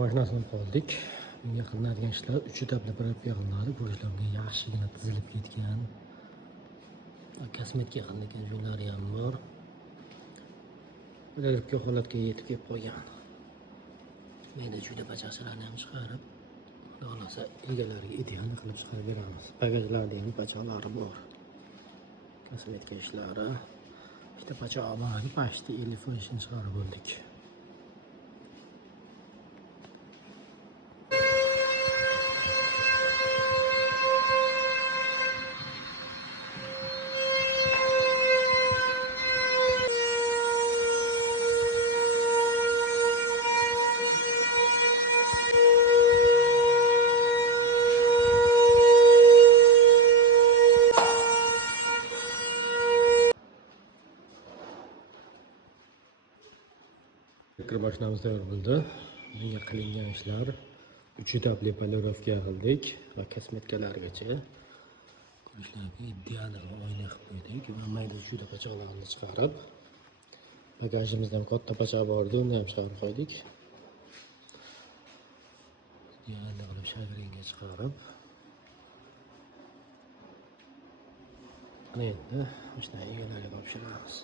Mashinasini qoldik. Bunga qilinadigan ishlar uchetapli birga qilinadi. Go'shtlarga yaxshigina tizilib ketgan. Kosmetika qilingan joylari ham bor. Birga holatga yetib kelib qolgan. Meni juda bachaqchalarni ham chiqarib, xohlasa egalariga ideal qilib chiqarib beramiz. Bagajlarda ham bachaqlari bor. Kosmetika ishlari. Bitta bachaq bor, pashti 50% chiqarib bo'ldik. Mashinamiz tayyor bo'ldi. Bunga qilingan ishlar 3 etapli polirovka qildik va kosmetikalargacha ko'rishlarga ideal oyna qilib qo'ydik va mayda juda bachaqlarni chiqarib, bagajimizda ham katta bachaq bor edi, uni ham chiqarib qo'ydik. Ideal qilib shagringa chiqarib, endi mana egalariga topshiramiz.